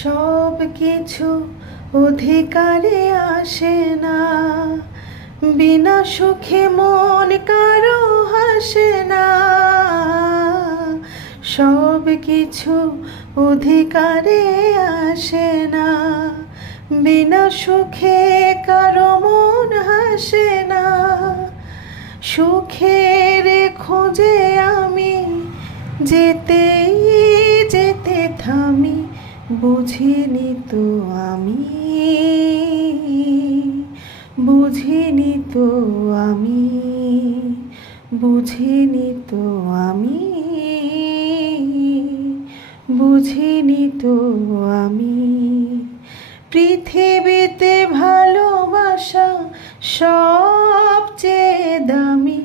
সব কিছু অধিকারে আসে না, বিনা সুখে মন কারো হাসে না। সব কিছু অধিকারে আসে না, বিনা সুখে কারো মন হাসে না। সুখের খোঁজে আমি যেতেই যেতে থামি, বুঝিনি তো আমি, বুঝিনি তো আমি, বুঝিনি তো আমি, বুঝিনি তো আমি। পৃথিবীতে ভালোবাসা সবচেয়ে দামি।